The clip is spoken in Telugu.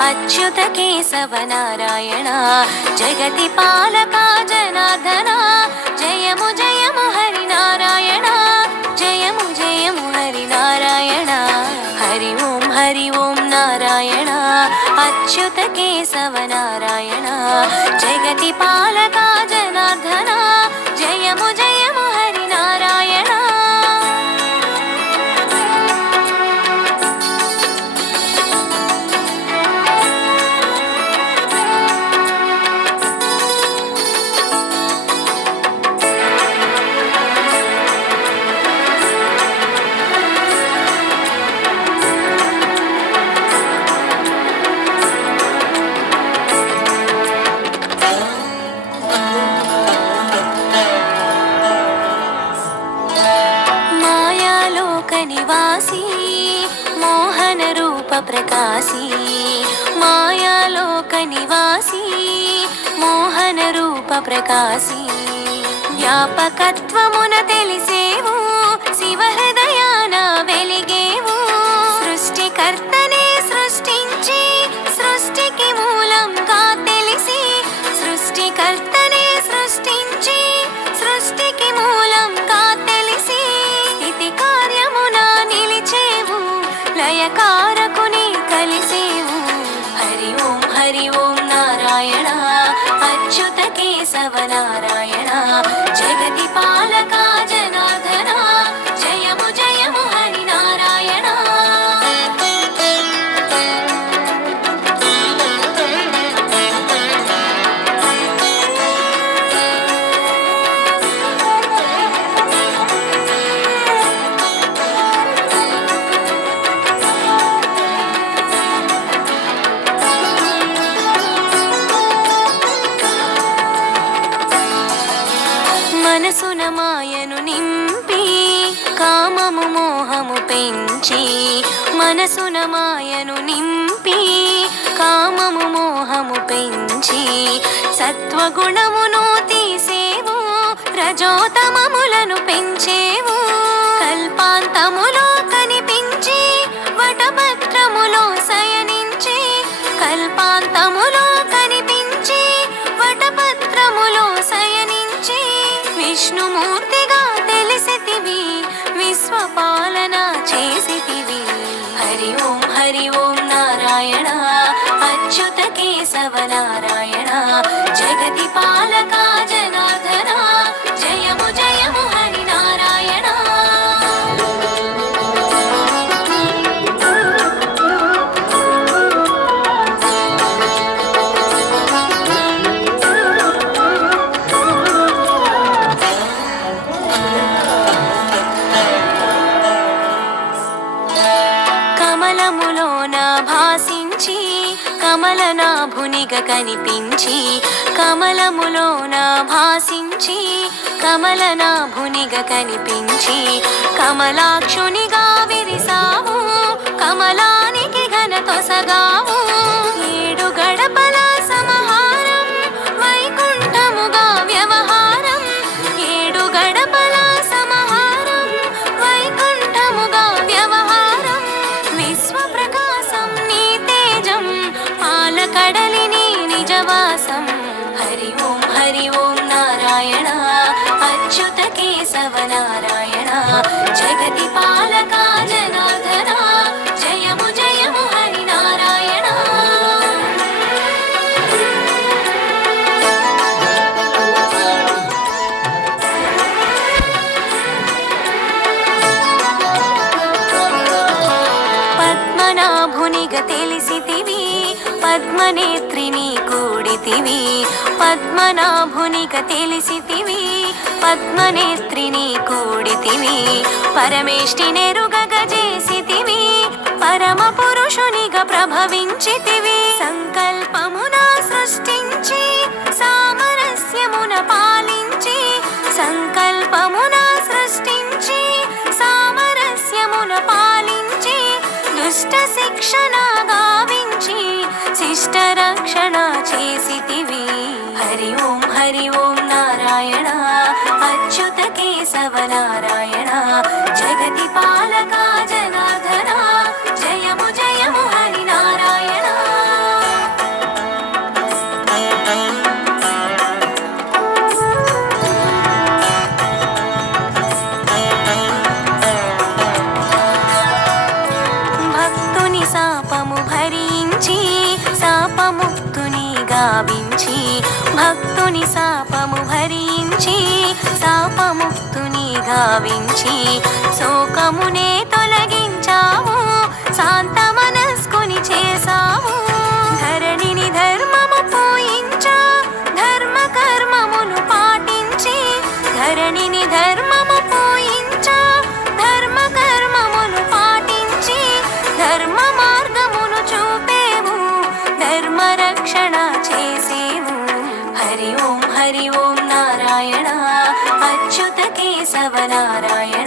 अच्युत केशव नारायण जगति पालका जनार्दना जयमु जयमु हरि नारायण जयमु जयमु हरि नारायण हरि ओम नारायण अच्युत केशव नारायण जगति पालका जनार्दना जयमु जयमु हरि नारायण निवासी मोहन रूप प्रकाशी मायालोक निवासी मोहन रूप प्रकाशी व्यापकत्वमुन తెలిసేవు శివ హృదయాన వెలిగేవు సృష్టికర్తనే సృష్టించి సృష్టికి మూలంగా తెలిసి సృష్టికర్తనే సృష్టించి సృష్టికి మూలంగా తెలిసి స్థితి కార్యమున నిలిచేవు లయకారకుని కలిసేవు హరి ఓం నారాయణ అచ్యుత కేశవ నారాయణ జగతి పాలకా జనార్దన జయము జయము హరి నారాయణ మనసున మాయను నింపి కామము మోహము పెంచి మనసున మాయను నింపి కామము మోహము పెంచి సత్వగుణమును తీసేవు రజోతమములను పెంచేవు కల్పాంతములో కనిపించి వటపత్రములో శయనించి కల్పాంతములో కనిపించి వటపత్రములో శయనించి విష్ణుమూర్తిగా తెలిసితివి విశ్వపాలన చేసితివి హరి ఓం నారాయణ అచ్యుత కేశవ నారాయణ జగతి పాలకా జనార్దన జయము జయము హరి నారాయణ కమలములోన భాసించి కమలనాభునిగ కనిపించి కమలములోన భాసించి కమలనాభునిగ కనిపించి కమలాక్షునిగా విరిసావు కమలానికి ఘన తొసగావు ఏడు గడపల సమహారం వైకుంఠముగా వ్యవహారం ఏడు గడపల సమహారం వైకుంఠముగా వ్యవహారం విశ్వప్రకాశం నీ తేజం పాలకడలిని నిజవాసం హరి ఓం నారాయణ అచ్యుత కేశవ నారాయణ జగతి పాలకా జనార్దన జయము జయము హరి నారాయణ పద్మనాభునిగ తెలిసితివి పద్మనేత్రిని కూడితివి పద్మనాభునిగ తెలిసితివి పద్మనేత్రిని కూడితివి పరమేష్టినెరుగగ చేసితివి పరమ పురుషునిగా ప్రభవించితివి సంకల్పమున సృష్టించి సామరస్యమున పాలించి సంకల్పమున సృష్టించి సామరస్యమున పాలించి దుష్ట శిక్షణ గావించి శిష్ట రక్షణ చేసితివి హరి ఓం నారాయణ అచ్యుత కేశవ నారాయణ జగతి పాలకా జనార్దన జయము జయము హరి నారాయణ భక్తుని శాపము భరించి శాపముక్తుని గావించి శోకమునే తొలగించావు శాంత మనస్కుని చేసావు ధరణిని ధర్మము పోయించా ధర్మ కర్మమును పాటించి ధరణిని ధర్మము పోయించా ధర్మ కర్మమును పాటించి ధర్మ మార్గమును చూపేవు ధర్మ రక్షణ చేసేవు హరి ఓం నారాయణ అచ్యుత కేశవ నారాయణ